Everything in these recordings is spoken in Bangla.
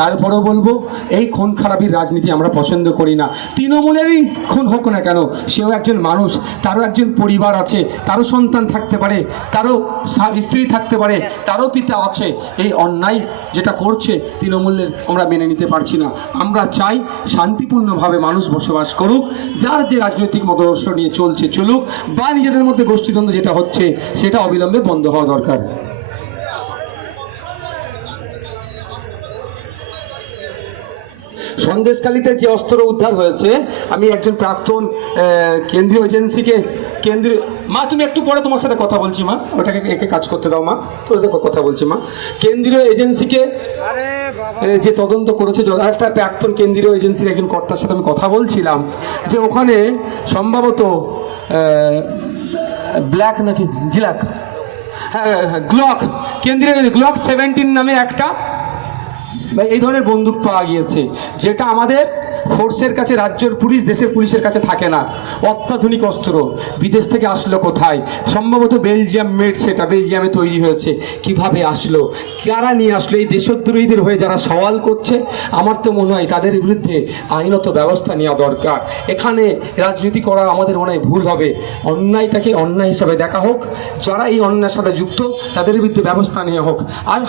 তারপরেও বলবো এই খুন খারাপির রাজনীতি আমরা পছন্দ করি না। তৃণমূলেরই খুন হোক না কেন, সেও একজন মানুষ, তারও একজন পরিবার আছে, তারও সন্তান থাকতে পারে, তারও স্ত্রী থাকতে পারে, তারও পিতা আছে। এই অন্যায় যেটা করছে তৃণমূলের আমরা মেনে নিতে পারছি না। আমরা চাই শান্তিপূর্ণভাবে মানুষ বসবাস করুক, যার যে রাজনৈতিক মতাদর্শ নিয়ে চলছে চলুক, বা নিজেদের মধ্যে গোষ্ঠীদ্বন্দ্ব যেটা হচ্ছে সেটা অবিলম্বে বন্ধ হওয়া দরকার। সন্দেশখালীতে যে অস্ত্র উদ্ধার হয়েছে, আমি একজন প্রাক্তন কেন্দ্রীয় এজেন্সিকে মা তুমি একটু পরে তোমার সাথে কথা বলছি মা, ওটাকে একে কাজ করতে দাও মা, তোর সাথে কথা বলছি মা। কেন্দ্রীয় এজেন্সিকে যে তদন্ত করেছে, একটা প্রাক্তন কেন্দ্রীয় এজেন্সির একজন কর্তার সাথে আমি কথা বলছিলাম যে ওখানে সম্ভবত ব্ল্যাক নাকি জিলাক, হ্যাঁ গ্লক, কেন্দ্রীয় গ্লক 17 নামে একটা এই ধরনের বন্দুক পাওয়া গিয়েছে, যেটা আমাদের ফোর্সের কাছে, রাজ্যের পুলিশ, দেশের পুলিশের কাছে থাকে না। অত্যাধুনিক অস্ত্র বিদেশ থেকে আসলো কোথায়? সম্ভবত বেলজিয়াম মেড, সেটা বেলজিয়ামে তৈরি হয়েছে। কিভাবে আসলো, কারা নিয়ে আসলো? এই দেশদ্রোহীদের হয়ে যারা সওয়াল করছে, আমার তো মনে হয় তাদের বিরুদ্ধে আইনত ব্যবস্থা নেওয়া দরকার। এখানে রাজনীতি করা আমাদের মনে হয় ভুল হবে। অন্যায়টাকে অন্যায় হিসাবে দেখা হোক, যারা এই অন্যায়ের সাথে যুক্ত তাদের বিরুদ্ধে ব্যবস্থা নেওয়া হোক। আর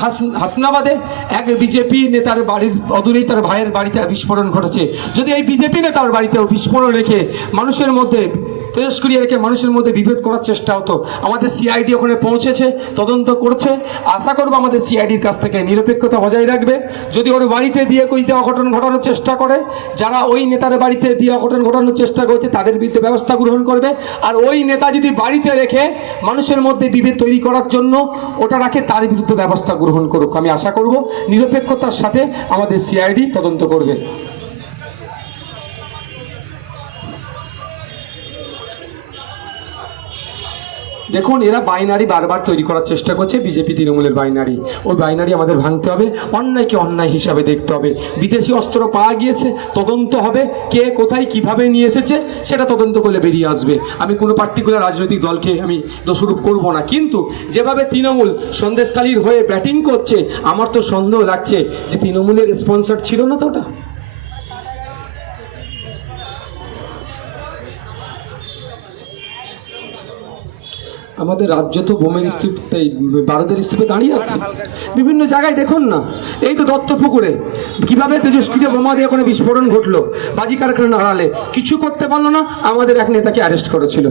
হাসনাবাদে এক বিজেপি নেতার বাড়ির অদূরেই তার ভাইয়ের বাড়িতে বিস্ফোরণ ঘটেছে। যদি এই বিজেপি নেতার বাড়িতেও বিস্ফোরণ রেখে মানুষের মধ্যে তেজস্ক্রিয়া রেখে মানুষের মধ্যে বিভেদ করার চেষ্টা হতো, আমাদের সিআইডি ওখানে পৌঁছেছে, তদন্ত করছে। আশা করবো আমাদের সিআইডির কাছ থেকে নিরপেক্ষতা বজায় রাখবে। যদি ওর বাড়িতে দিয়ে কই অঘটন ঘটানোর চেষ্টা করে, যারা ওই নেতার বাড়িতে দিয়ে অঘটন ঘটানোর চেষ্টা করছে তাদের বিরুদ্ধে ব্যবস্থা গ্রহণ করবে। আর ওই নেতা যদি বাড়িতে রেখে মানুষের মধ্যে বিভেদ তৈরি করার জন্য ওটা রাখে, তার বিরুদ্ধে ব্যবস্থা গ্রহণ করুক। আমি আশা করব নিরপেক্ষতার সাথে আমাদের সিআইডি তদন্ত করবে। দেখুন, এরা বাইনারি বারবার তৈরি করার চেষ্টা করছে, বিজেপি তৃণমূলের বাইনারি। ওই বাইনারি আমাদের ভাঙতে হবে, অন্যায়কে অন্যায় হিসাবে দেখতে হবে। বিদেশি অস্ত্র পাওয়া গিয়েছে, তদন্ত হবে, কে কোথায় কিভাবে নিয়ে এসেছে সেটা তদন্ত করলে বেরিয়ে আসবে। আমি কোনো পার্টিকুলার রাজনৈতিক দলকে আমি দোষারোপ করব না, কিন্তু যেভাবে তৃণমূল সন্দেশখালীর হয়ে ব্যাটিং করছে, আমার তো সন্দেহ লাগছে যে তৃণমূলের স্পন্সর ছিল না তো ওটা। আমাদের রাজ্য তো বোমের স্তূপে, বারুদের স্তূপে দাঁড়িয়ে আছে বিভিন্ন জায়গায়। দেখুন না, এই তো দত্তপুকুরে কিভাবে তেজস্ক্রিয় বোমা দিয়ে ওখানে বিস্ফোরণ ঘটলো, বাজি কারখানা আড়ালে কিছু করতে পারলো না, আমাদের এক নেতাকে অ্যারেস্ট করেছিল।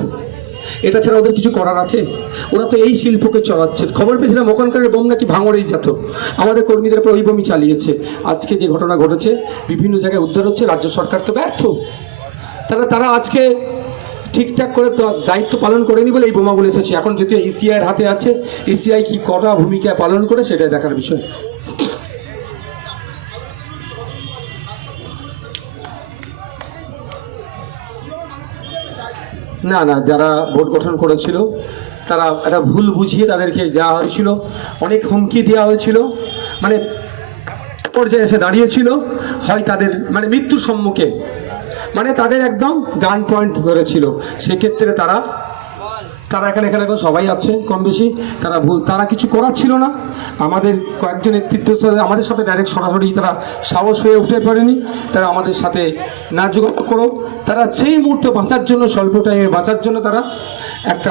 এটা ছাড়া ওদের কিছু করার আছে? ওরা তো এই শিল্পকে চলাচ্ছে। খবর পেয়েছিলাম ওখানকার বোম নাকি ভাঙড়েই যেত, আমাদের কর্মীদের উপর ওই বোমই চালিয়েছে। আজকে যে ঘটনা ঘটেছে, বিভিন্ন জায়গায় উদ্ধার হচ্ছে, রাজ্য সরকার তো ব্যর্থ। তারা আজকে ঠিকঠাক করে তো দায়িত্ব পালন করেনি বলে এই বোমাগুলো এসেছে। এখন যদিও ইসিআইয়ের হাতে আছে, ইসিআই কি কটা ভূমিকা পালন করে সেটাই দেখার বিষয়। না না, যারা ভোট গঠন করেছিল তারা একটা ভুল বুঝিয়ে তাদেরকে যাওয়া হয়েছিল, অনেক হুমকি দেওয়া হয়েছিল, মানে পর্যায়ে এসে দাঁড়িয়েছিল, হয় তাদের মানে মৃত্যুর সম্মুখে, মানে তাদের একদম গান পয়েন্ট ধরেছিল। সেক্ষেত্রে তারা এখানে এখন সবাই আছে কম বেশি, তারা কিছু করার ছিল না। আমাদের কয়েকজন নেতৃত্ব আমাদের সাথে ডাইরেক্ট সরাসরি তারা সাহস হয়ে উঠতে পারেনি, তারা আমাদের সাথে না যোগাযোগ করো। তারা সেই মুহূর্তে বাঁচার জন্য, স্বল্প টাইমে বাঁচার জন্য তারা একটা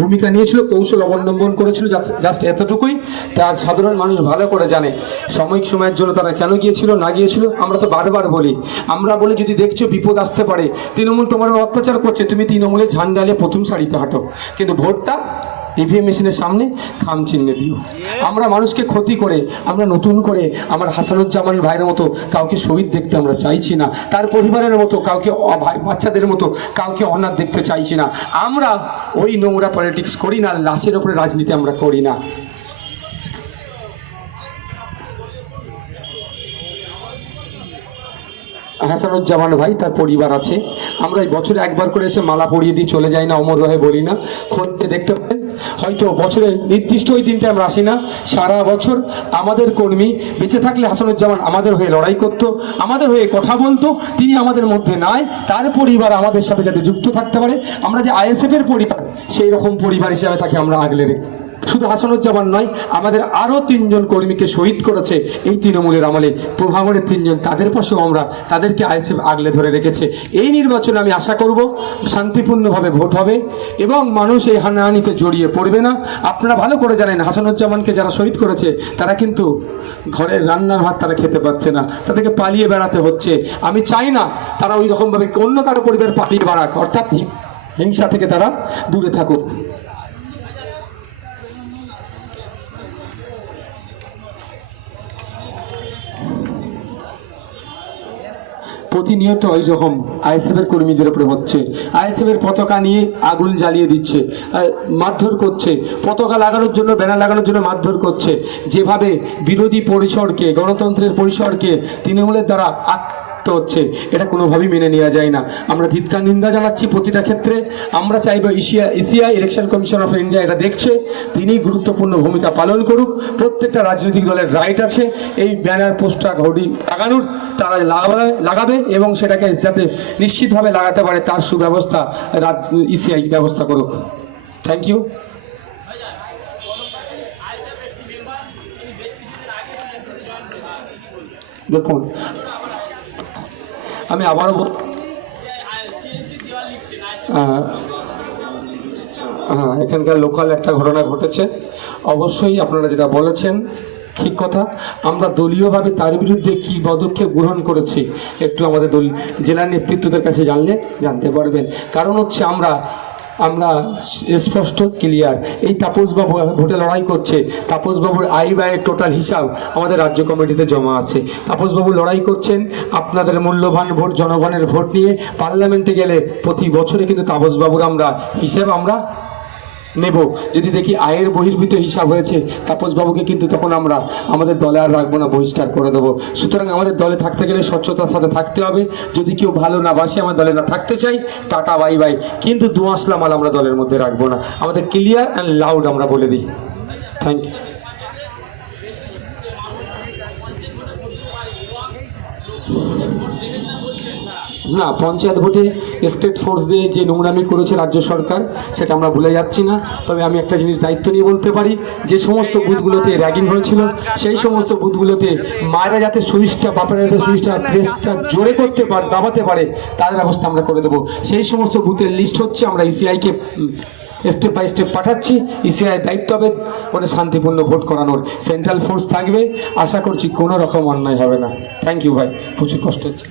ভূমিকা নিয়েছিল, কৌশল অবলম্বন করেছিল, জাস্ট এতটুকুই। তার সাধারণ মানুষ ভালো করে জানে সাময়িক সময়ের জন্য তারা কেন গিয়েছিল না গিয়েছিল। আমরা তো বারবার বলি, আমরা বলি যদি দেখছো বিপদ আসতে পারে, তৃণমূল তোমার অত্যাচার করছে, তুমি তৃণমূলের ঝান্ডালে প্রথম সারিতে হাঁটো, কিন্তু ভোটটা ইভিএম মেশিনের সামনে খাম চিহ্নে দিও। আমরা মানুষকে ক্ষতি করে, আমরা নতুন করে আমার হাসানুজ্জামান ভাইয়ের মতো কাউকে শহীদ দেখতে আমরা চাইছি না, তার পরিবারের মতো কাউকে, বাচ্চাদের মতো কাউকে অনাথ দেখতে চাইছি না। আমরা ওই নোংরা পলিটিক্স করি না, লাশের ওপরে রাজনীতি আমরা করি না। হাসানুজ্জামান ভাই, তার পরিবার আছে, আমরা এই বছরে একবার করে এসে মালা পরিয়ে দিয়ে চলে যাই না, অমর রহে বলি না, খোঁজতে দেখতে পারেন। হয়তো বছরের নির্দিষ্ট ওই দিনটা আমরা আসি না, সারা বছর আমাদের কর্মী বেঁচে থাকলে হাসানুজ্জামান আমাদের হয়ে লড়াই করতো, আমাদের হয়ে কথা বলতো। তিনি আমাদের মধ্যে নাই, তার পরিবার আমাদের সাথে যাতে যুক্ত থাকতে পারে, আমরা যে আইএসএফের পরিবার সেই রকম পরিবার হিসাবে তাকে আমরা আগলে শুধু হাসানুজ্জামান নয়, আমাদের আরও 3 জন কর্মীকে শহীদ করেছে এই তৃণমূলের আমলে, প্রভাঙড়ের 3 জন, তাদের পাশেও আমরা তাদেরকে আইএসএফ আগলে ধরে রেখেছে। এই নির্বাচনে আমি আশা করব শান্তিপূর্ণভাবে ভোট হবে এবং মানুষ এই হানাহানিতে জড়িয়ে পড়বে না। আপনারা ভালো করে জানেন হাসানুজ্জামানকে যারা শহীদ করেছে তারা কিন্তু ঘরের রান্নার ভাত তারা খেতে পারছে না, তাদেরকে পালিয়ে বেড়াতে হচ্ছে। আমি চাই না তারা ওই রকমভাবে অন্য কারো পরিবার পালিয়ে বেড়াক, অর্থাৎ হিংসা থেকে তারা দূরে থাকুক। প্রতিনিয়ত ওই রকম আইএসএফের কর্মীদের উপরে হচ্ছে, আইএসএফের পতাকা নিয়ে আগুন জ্বালিয়ে দিচ্ছে, মারধর করছে, পতাকা লাগানোর জন্য, ব্যানার লাগানোর জন্য মারধর করছে। যেভাবে বিরোধী পরিসরকে, গণতন্ত্রের পরিসরকে তৃণমূলের দ্বারা হচ্ছে, এটা কোনোভাবেই মেনে নেওয়া যায় না। আমরা ধিক্কার নিন্দা জানাচ্ছি প্রতিটা ক্ষেত্রে। আমরা চাইব ECI election commission of India এটা দেখছে, তিনি গুরুত্বপূর্ণ ভূমিকা পালন করুক। প্রত্যেকটা রাজনৈতিক দলের রাইট আছে এই ব্যানার, পোস্টার, হোর্ডিং লাগানোর, তারা লাগাবে এবং সেটাকে যাতে নিশ্চিতভাবে লাগাতে পারে তার সুব্যবস্থা ইসিআই ব্যবস্থা করুক। Thank you. দেখুন, আমি আবারও এখানকার লোকাল একটা ঘটনা ঘটেছে। অবশ্যই আপনারা যেটা বলেছেন ঠিক কথা। আমরা দলীয়ভাবে তার বিরুদ্ধে কি পদক্ষেপ গ্রহণ করেছি একটু আমাদের জেলার নেতৃত্বদের কাছে জানতে পারবেন। কারণ হচ্ছে আমরা স্পষ্ট ক্লিয়ার, এই তাপসবাবু ভোটে লড়াই করছে, তাপসবাবুর আয় ব্যয়ের টোটাল হিসাব আমাদের রাজ্য কমিটিতে জমা আছে। তাপসবাবু লড়াই করছেন আপনাদের মূল্যবান ভোট, জনগণের ভোট নিয়ে। পার্লামেন্টে গেলে প্রতি বছরে কিন্তু তাপসবাবুর হিসাব আমরা নেব। যদি দেখি আয়ের বহির্ভূত হিসাব হয়েছে তাপসবাবুকে কিন্তু তখন আমরা আমাদের দলে আর রাখবো না, বহিষ্কার করে দেবো। সুতরাং আমাদের দলে থাকতে গেলে স্বচ্ছতার সাথে থাকতে হবে। যদি কেউ ভালো না বাসে আমার দলে না থাকতে চাই, টাটা বাই বাই, কিন্তু দুয়াসলা মাল আমরা দলের মধ্যে রাখবো না। আমাদের ক্লিয়ার অ্যান্ড লাউড আমরা বলে দিই। Thank you. না, পঞ্চায়েত ভোটে স্টেট ফোর্স দিয়ে যে নোংরামি করেছে রাজ্য সরকার, সেটা আমরা ভুলে যাচ্ছি না। তবে আমি একটা জিনিস দায়িত্ব নিয়ে বলতে পারি, যে সমস্ত বুথগুলোতে র্যাগিং হয়েছিল সেই সমস্ত বুথগুলোতে মায়েরা যাতে সুইচটা, বাপেরা যাতে সুইচটা, প্রেসটা জোরে করতে পারে, দাবাতে পারে, তার ব্যবস্থা আমরা করে দেবো। সেই সমস্ত বুথের লিস্ট হচ্ছে, আমরা ইসিআইকে স্টেপ বাই স্টেপ পাঠাচ্ছি। ইসিআই দায়িত্ব হবে ওদের শান্তিপূর্ণ ভোট করানোর। সেন্ট্রাল ফোর্স থাকবে, আশা করছি কোনো রকম অন্যায় হবে না। থ্যাংক ইউ ভাই, প্রচুর কষ্ট হচ্ছে।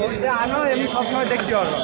ভোটটা আনো, এমনি সবসময় দেখতে পারবো।